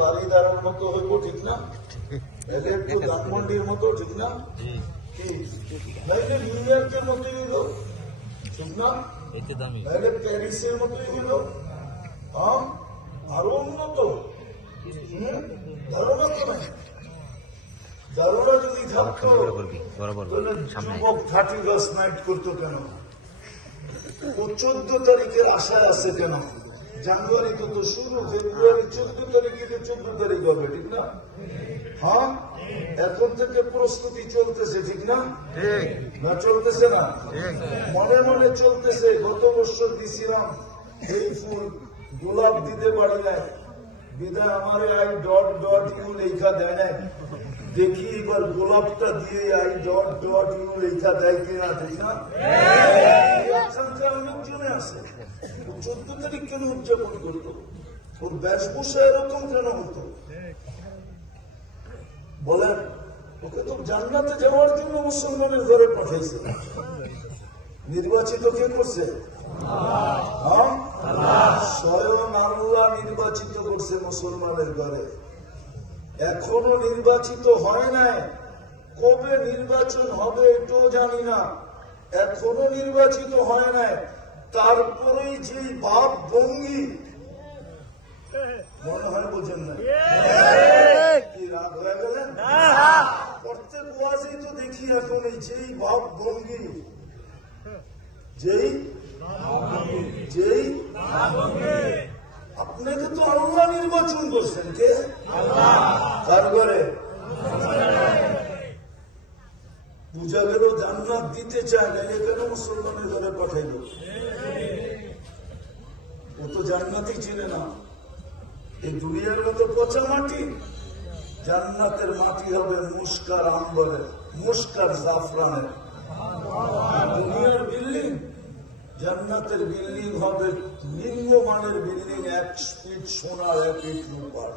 বাড়ি দাঁড়ার মতো হইব, ঠিক না? তাহলে একটু ধানমন্ডির মতো, ঠিক না? কি তাইলে নিউ ইয়র্কের মতোই হইল, ঠিক না? তাহলে প্যারিসের মতোই হইল, আরো উন্নত। ধারণা তো নাই, ধারণা যদি থাকতো যুবক 31st নাইট করতো কেন? ও 14 তারিখের আশায় আছে কেন? জানুয়ারি তো শুরু, ফেব্রুয়ারি 14 তারিখে 14 তারিখ হবে, ঠিক না? হ্যাঁ, এখন থেকে প্রস্তুতি চলতেছে, ঠিক না? না চলতেছে না? মনে মনে চলতেছে। গত বছর দিছিলাম এই ফুল, গোলাপ দিতে পারি নাই, বিদায় আমার I.U লেখা দেয় নাই। দেখি এবার গোলাপটা দিয়ে I.U লেখা দেয় কিনা, ঠিক না? অনেকজনে আছে। 14 তারিখ কেন উদযাপন করত? ওর বেশভূষা এরকম কেন হতো বলেন? ওকে তো জান্নাতে যাওয়ার জন্য মুসলমানের ঘরে পাঠাইছে। নির্বাচিত কে করছে? স্বয়ং আল্লাহ নির্বাচিত করছে মুসলমানের ঘরে। এখনো নির্বাচিত হয় নাই, কবে নির্বাচন হবে এটাও জানি না। এখনো নির্বাচিত হয় নাই, তারপরেই যে ভাব ভঙ্গি, মনে হয় বোঝেন না? কি রাগ হয়ে গেলেন? প্রত্যেক ওয়াজেই তো দেখি এখন এই যেই ভাব ভঙ্গি, যেই আপনাকে তো আল্লাহ নির্বাচন করছেন। কে? কার ঘরে? বুঝা গেল জান্নাত দিতে চায় না, কেন মুসলমানের ঘরে পাঠাইল? ও তো জান্নাতই চিনে না। এই দুনিয়ার মতো পচা মাটি, জান্নাতের মাটি হবে মুস্কার আম্বরের, মুস্কার জাফরানের। দুনিয়ার বিল্ডিং, জান্নাতের বিল্ডিং হবে নিম্নমানের বিল্ডিং, 1 ফিট সোনার 1 ফিট রূপার।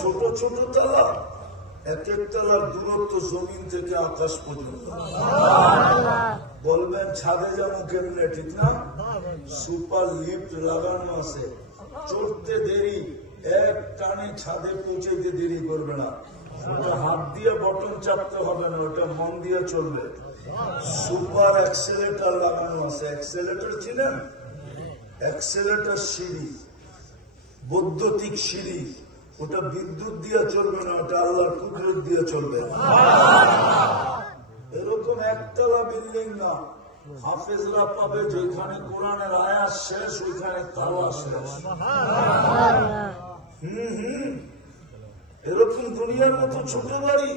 ছোট ছোট তালা, এক এক তালার দূরত্ব জমিন থেকে আকাশ পর্যন্ত। বলবেন ছাদে যাবো কেমনে, ঠিক না? সুপার লিফট লাগানো আছে, চড়তে দেরি, এক টানে ছাদে পৌঁছাইতে দেরি করবে না। ওটা হাত দিয়ে বটন চাপতে হবে না, ওটা মন দিয়ে চলবে। সুপার অ্যাক্সেলেটর লাগানো আছে। অ্যাক্সেলেটর ছিলেন? অ্যাক্সেলেটর সিঁড়ি, বৈদ্যুতিক সিঁড়ি, ওটা বিদ্যুৎ দিয়ে চলবে না, ওটা আল্লাহর কুদরত দিয়ে চলবে। এরকম একতলা বিল্ডিং না, হাফেজরা পাবে যেখানে কোরআনের আয়াত শেষ ওইখানে তালা শেষ। এরকম দুনিয়ার মতো ছোট বাড়ি,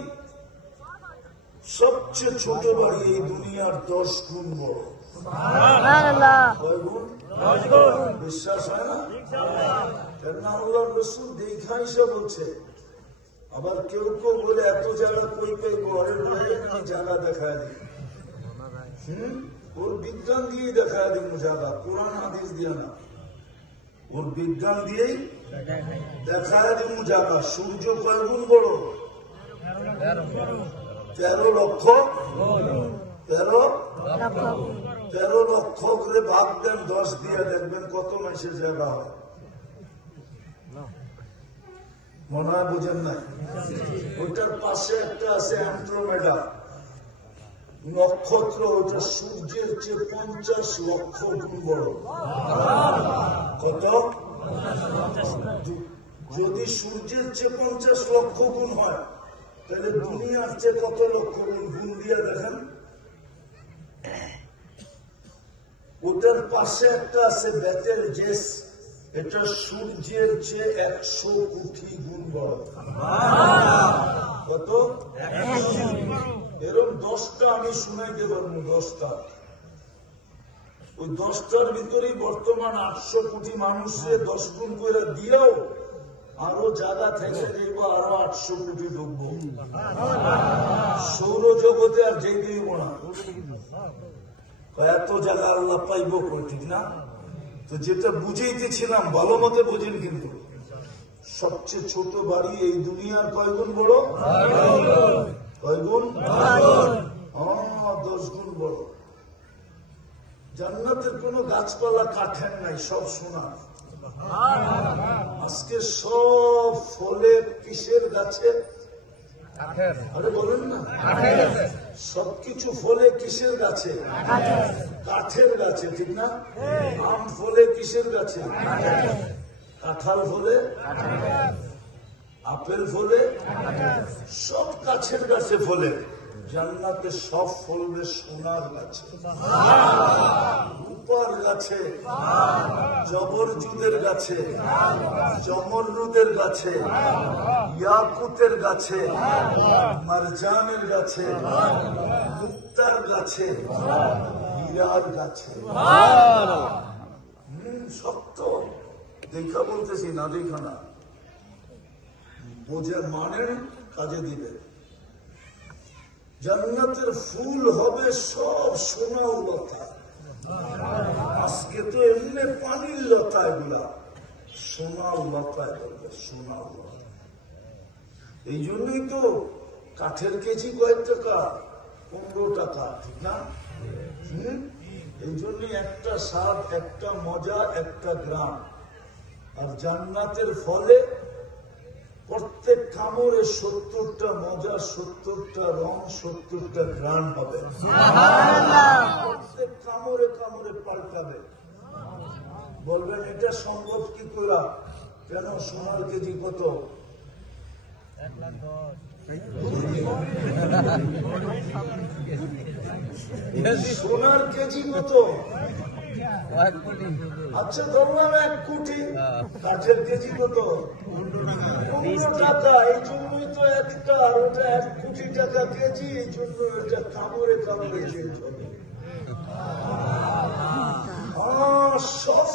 সবচেয়ে ছোট বাড়ি এই দুনিয়ার 10 গুণ বড়। কয় গুণ? বিশ্বাস হয় না? কেন আল্লাহ রসুল দেখা হিসা বলছে। আবার কেউ কেউ বলে এত জায়গা কই পাই, ঘরে বলে আমি জায়গা দেখায় দিই। ওর বিজ্ঞান দিয়েই দেখায় দিব জায়গা, কোরআন হাদিস দিয়ে না। ওর বিজ্ঞান দিয়েই দেখায় দিব জায়গা। সূর্য কয় গুণ বড়? 13 লক্ষ। 13 লক্ষ করে ভাগ দেন 10 দিয়ে, দেখবেন কত মাসের জায়গা হয়। মনে হয় বোঝেন নাই? ওইটার পাশে একটা আছে অ্যান্ড্রোমেডা নক্ষত্র, ওটা সূর্যের চেয়ে 50 লক্ষ গুণ বড়। কত? যদি সূর্যের চেয়ে 50 লক্ষ গুণ হয়, তাহলে দুনিয়ার চেয়ে কত লক্ষ গুণ? গুণ দিয়ে দেখেন। ওটার পাশে একটা আছে বেতেল জেস, এটা সূর্যের চেয়ে 100 কোটি গুণ বড়। কত? এরকম 10টা আমি শুনাইতে পারবো, 10টা। ওই 10টার ভিতরেই বর্তমান 800 কোটি মানুষকে 10 গুণ করে দিয়েও আরো জায়গা থেকে দেখবো আরো 800 কোটি ঢুকবো। সৌরজগতে আর যেতেই না, এত জায়গা আল্লাহ পাইব, ঠিক না? তো যেটা বুঝাইতেছিলাম ভালো মতে বোঝেন, কিন্তু সবচেয়ে ছোট বাড়ি এই দুনিয়ার কয় গুণ বড়? কয় গুণ? 10 গুণ বড়। জান্নাতের কোন গাছপালা কাঠের নাই, সব সোনা। আজকে সব ফলে কিসের গাছে? আরে বলেন না, সবকিছু ফলে কিসের গাছে? কাঠের গাছে, ঠিক না? আম ফলে কিসের গাছে? কাঁঠাল ফলে, আপেল ফলে, সব গাছের গাছে ফলে। জান্নাতে সব ফলবে সোনার গাছে, রূপার গাছে, জবরজুদের গাছে, জমরুদের গাছে, ইয়াকুতের গাছে, মারজানের গাছে, মুক্তার গাছে, হীরার গাছে। সত্য দেখা বলতেছি, না দেখা না, বোঝে মানেন, কাজে দিবে। জান্নাতের ফুল হবে সব সোনা ও লতা। আজকে তো এমনি পানির লতা, এগুলা সোনা ও লতায় বলবে, সোনা ও লতা। এই জন্যই তো কাঠের কেজি কয়েক টাকা, 15 টাকা, ঠিক না? এই জন্যই একটা স্বাদ, একটা মজা, একটা গ্রাম। আর জান্নাতের ফলে প্রত্যেক কামড়ে 70টা মজা, 70টা রং, 70টা ঘ্রাণ হবে। প্রত্যেক কামড়ে কামড়ে পাল্টাবে। বলবেন এটা সম্ভব কি করে? কেন? সোনার কেজি কত? 1,10,00,000। সোনার কেজি কত? আচ্ছা ধরলাম 1 কোটি। কাঠের কেজি কত? 15 টাকা। এই জন্যই তো একটা, আর ওটা 1 কোটি টাকা কেজি। এই জন্য এটা কামড়ে কামড়ে চেঞ্জ হবে। সব